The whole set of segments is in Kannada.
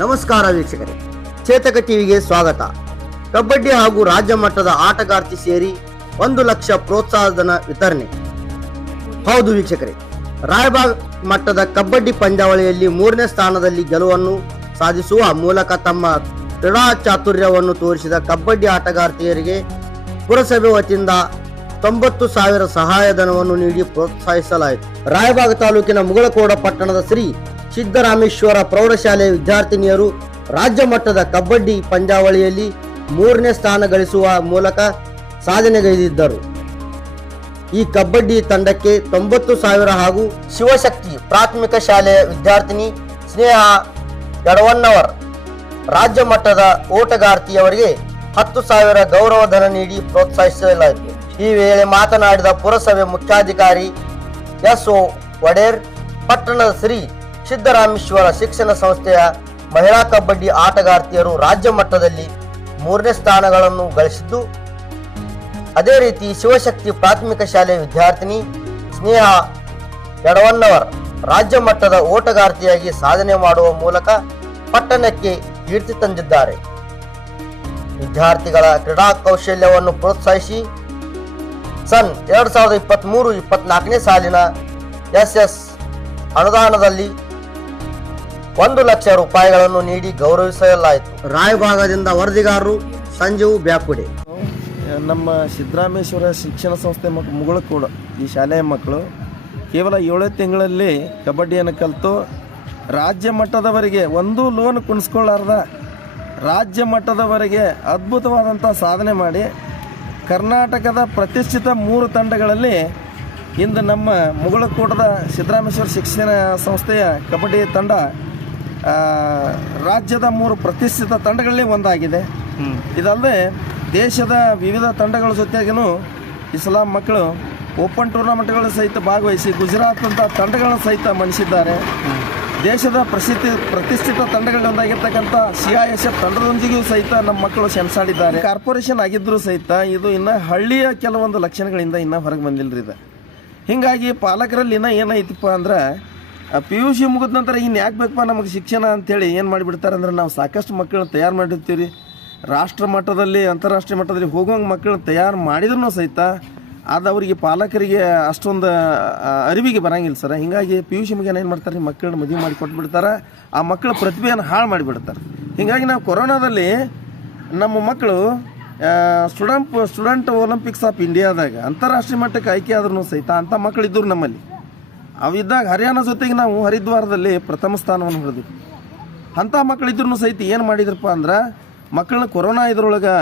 ನಮಸ್ಕಾರ ವೀಕ್ಷಕರೇ, ಚೇತಕ ಟಿವಿಗೆ ಸ್ವಾಗತ. ಕಬಡ್ಡಿ ಹಾಗೂ ರಾಜ್ಯ ಮಟ್ಟದ ಆಟಗಾರ್ತಿ ಸೇರಿ 1 ಲಕ್ಷ ಪ್ರೋತ್ಸಾಹಧನ ವಿತರಣೆ. ಹೌದು ವೀಕ್ಷಕರೇ, ರಾಯಬಾಗ್ ಮಟ್ಟದ ಕಬಡ್ಡಿ ಪಂದ್ಯಾವಳಿಯಲ್ಲಿ 3ನೇ ಸ್ಥಾನದಲ್ಲಿ ಗೆಲುವನ್ನು ಸಾಧಿಸುವ ಮೂಲಕ ತಮ್ಮ ಕ್ರೀಡಾ ಚಾತುರ್ಯವನ್ನು ತೋರಿಸಿದ ಕಬಡ್ಡಿ ಆಟಗಾರ್ತಿಯರಿಗೆ ಪುರಸಭೆ ವತಿಯಿಂದ 90,000 ಸಹಾಯಧನವನ್ನು ನೀಡಿ ಪ್ರೋತ್ಸಾಹಿಸಲಾಯಿತು. ರಾಯಬಾಗ್ ತಾಲೂಕಿನ ಮುಗಳಕೋಡ ಪಟ್ಟಣದ ಶ್ರೀ ಸಿದ್ದರಾಮೇಶ್ವರ ಪ್ರೌಢಶಾಲೆಯ ವಿದ್ಯಾರ್ಥಿನಿಯರು ರಾಜ್ಯ ಮಟ್ಟದ ಕಬಡ್ಡಿ ಪಂದ್ಯಾವಳಿಯಲ್ಲಿ 3ನೇ ಸ್ಥಾನ ಗಳಿಸುವ ಮೂಲಕ ಸಾಧನೆಗೈದಿದ್ದರು. ಈ ಕಬಡ್ಡಿ ತಂಡಕ್ಕೆ 90,000 ಹಾಗೂ ಶಿವಶಕ್ತಿ ಪ್ರಾಥಮಿಕ ಶಾಲೆಯ ವಿದ್ಯಾರ್ಥಿನಿ ಸ್ನೇಹ ಯಡವನ್ನವರ್ ರಾಜ್ಯ ಮಟ್ಟದ ಓಟಗಾರ್ತಿಯವರಿಗೆ 10,000 ಗೌರವಧನ ನೀಡಿ ಪ್ರೋತ್ಸಾಹಿಸಲಾಯಿತು. ಈ ವೇಳೆ ಮಾತನಾಡಿದ ಪುರಸಭೆ ಮುಖ್ಯಾಧಿಕಾರಿ ಎಸ್.ಒ. ವಡೇರ್, ಪಟ್ಟಣದ ಶ್ರೀ ಸಿದ್ದರಾಮೇಶ್ವರ ಶಿಕ್ಷಣ ಸಂಸ್ಥೆಯ ಮಹಿಳಾ ಕಬಡ್ಡಿ ಆಟಗಾರ್ತಿಯರು ರಾಜ್ಯ ಮಟ್ಟದಲ್ಲಿ 3ನೇ ಸ್ಥಾನಗಳನ್ನು ಗಳಿಸಿದ್ದು, ಅದೇ ರೀತಿ ಶಿವಶಕ್ತಿ ಪ್ರಾಥಮಿಕ ಶಾಲೆಯ ವಿದ್ಯಾರ್ಥಿನಿ ಸ್ನೇಹ ಯಡವನ್ನವರ್ ರಾಜ್ಯ ಮಟ್ಟದ ಓಟಗಾರ್ತಿಯಾಗಿ ಸಾಧನೆ ಮಾಡುವ ಮೂಲಕ ಪಟ್ಟಣಕ್ಕೆ ಕೀರ್ತಿ ತಂದಿದ್ದಾರೆ. ವಿದ್ಯಾರ್ಥಿಗಳ ಕ್ರೀಡಾ ಕೌಶಲ್ಯವನ್ನು ಪ್ರೋತ್ಸಾಹಿಸಿ ಸನ್ 2023-24ನೇ ಸಾಲಿನ ಎಸ್ಎಸ್ ಅನುದಾನದಲ್ಲಿ 1 ಲಕ್ಷ ರೂಪಾಯಿಗಳನ್ನು ನೀಡಿ ಗೌರವಿಸಲಾಯಿತು. ರಾಯಭಾಗದಿಂದ ವರದಿಗಾರರು ಸಂಜೀವ್ ಬ್ಯಾಕುಡೆ. ನಮ್ಮ ಸಿದ್ದರಾಮೇಶ್ವರ ಶಿಕ್ಷಣ ಸಂಸ್ಥೆ ಮುಗಳಕೋಡ ಈ ಶಾಲೆಯ ಮಕ್ಕಳು ಕೇವಲ 7 ತಿಂಗಳಲ್ಲಿ ಕಬಡ್ಡಿಯನ್ನು ಕಲಿತು ರಾಜ್ಯ ಮಟ್ಟದವರೆಗೆ ಒಂದು ಲೋನ್ ಕುಣಿಸ್ಕೊಳ್ಳಾರ್ದ ರಾಜ್ಯ ಮಟ್ಟದವರೆಗೆ ಅದ್ಭುತವಾದಂಥ ಸಾಧನೆ ಮಾಡಿ ಕರ್ನಾಟಕದ ಪ್ರತಿಷ್ಠಿತ 3 ತಂಡಗಳಲ್ಲಿ ಇಂದು ನಮ್ಮ ಮುಗಳಕೋಟದ ಸಿದ್ದರಾಮೇಶ್ವರ ಶಿಕ್ಷಣ ಸಂಸ್ಥೆಯ ಕಬಡ್ಡಿ ತಂಡ ರಾಜ್ಯದ 3 ಪ್ರತಿಷ್ಠಿತ ತಂಡಗಳಲ್ಲಿ ಒಂದಾಗಿದೆ. ಇದಲ್ಲದೆ ದೇಶದ ವಿವಿಧ ತಂಡಗಳ ಜೊತೆಗೂ ಇಸ್ಲಾಂ ಮಕ್ಕಳು ಓಪನ್ ಟೂರ್ನಮೆಂಟ್ಗಳು ಸಹಿತ ಭಾಗವಹಿಸಿ ಗುಜರಾತ್ ಅಂತ ತಂಡಗಳನ್ನು ಸಹಿತ ಮಣಿಸಿದ್ದಾರೆ. ದೇಶದ ಪ್ರತಿಷ್ಠಿತ ತಂಡಗಳಲ್ಲಿ ಒಂದಾಗಿರ್ತಕ್ಕಂಥ CISF ತಂಡದೊಂದಿಗೂ ಸಹಿತ ನಮ್ಮ ಮಕ್ಕಳು ಸೆಣಸಾಡಿದ್ದಾರೆ. ಕಾರ್ಪೊರೇಷನ್ ಆಗಿದ್ದರೂ ಸಹಿತ ಇದು ಇನ್ನು ಹಳ್ಳಿಯ ಕೆಲವೊಂದು ಲಕ್ಷಣಗಳಿಂದ ಇನ್ನೂ ಹೊರಗೆ ಬಂದಿಲ್ಲರಿ ಇದು. ಹೀಗಾಗಿ ಪಾಲಕರಲ್ಲಿ ಇನ್ನೂ ಏನೈತಪ್ಪ ಅಂದ್ರೆ PUC ಮುಗಿದ ನಂತರ ಇನ್ನು ಯಾಕೆ ಬೇಕಪ್ಪ ನಮಗೆ ಶಿಕ್ಷಣ ಅಂಥೇಳಿ ಏನು ಮಾಡಿಬಿಡ್ತಾರೆ ಅಂದ್ರೆ, ನಾವು ಸಾಕಷ್ಟು ಮಕ್ಕಳನ್ನ ತಯಾರು ಮಾಡಿರ್ತೀವಿ. ರಾಷ್ಟ್ರ ಮಟ್ಟದಲ್ಲಿ ಅಂತಾರಾಷ್ಟ್ರೀಯ ಮಟ್ಟದಲ್ಲಿ ಹೋಗುವಂಗೆ ಮಕ್ಕಳನ್ನ ತಯಾರು ಮಾಡಿದ್ರೂ ಸಹಿತ ಅದು ಅವರಿಗೆ ಪಾಲಕರಿಗೆ ಅಷ್ಟೊಂದು ಅರಿವಿಗೆ ಬರೋಂಗಿಲ್ಲ ಸರ್. ಹೀಗಾಗಿ PUC ಮುಗಿಯೇನು ಏನು ಮಾಡ್ತಾರೆ, ಮಕ್ಕಳನ್ನ ಮದುವೆ ಮಾಡಿ ಕೊಟ್ಬಿಡ್ತಾರೆ, ಆ ಮಕ್ಕಳ ಪ್ರತಿಭೆಯನ್ನು ಹಾಳು ಮಾಡಿಬಿಡ್ತಾರೆ. ಹೀಗಾಗಿ ನಾವು ಕೊರೋನಾದಲ್ಲಿ ನಮ್ಮ ಮಕ್ಕಳು ಸ್ಟೂಡೆಂಟ್ ಒಲಿಂಪಿಕ್ಸ್ ಆಫ್ ಇಂಡಿಯಾದಾಗ ಅಂತಾರಾಷ್ಟ್ರೀಯ ಮಟ್ಟಕ್ಕೆ ಆಯ್ಕೆ ಆದ್ರೂ ಸಹಿತ ಅಂಥ ಮಕ್ಕಳಿದ್ದರು ನಮ್ಮಲ್ಲಿ. ಅವಿದ್ದಾಗ ಹರಿಯಾಣ ಜೊತೆಗೆ ನಾವು ಹರಿದ್ವಾರದಲ್ಲಿ ಪ್ರಥಮ ಸ್ಥಾನವನ್ನು ಹೊಡೆದ್ವಿ. ಅಂಥ ಮಕ್ಕಳಿದ್ರೂ ಸಹಿತ ಏನು ಮಾಡಿದ್ರಪ್ಪ ಅಂದ್ರೆ, ಮಕ್ಕಳನ್ನ ಕೊರೋನಾ ಇದ್ರೊಳಗೆ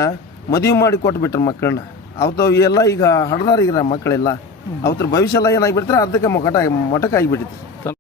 ಮದುವೆ ಮಾಡಿ ಕೊಟ್ಬಿಟ್ರು ಮಕ್ಕಳನ್ನ. ಅವತ್ತು ಎಲ್ಲ ಈಗ ಹಡ್ದಾರ ಈಗ ಮಕ್ಕಳೆಲ್ಲ ಅವತ್ರ ಭವಿಷ್ಯ ಎಲ್ಲ ಏನಾಗಿಬಿಡ್ತಾರೆ, ಅರ್ಧಕ್ಕೆ ಮೊಟಕಾಗಿಬಿಟ್ಟಿತ್ತು.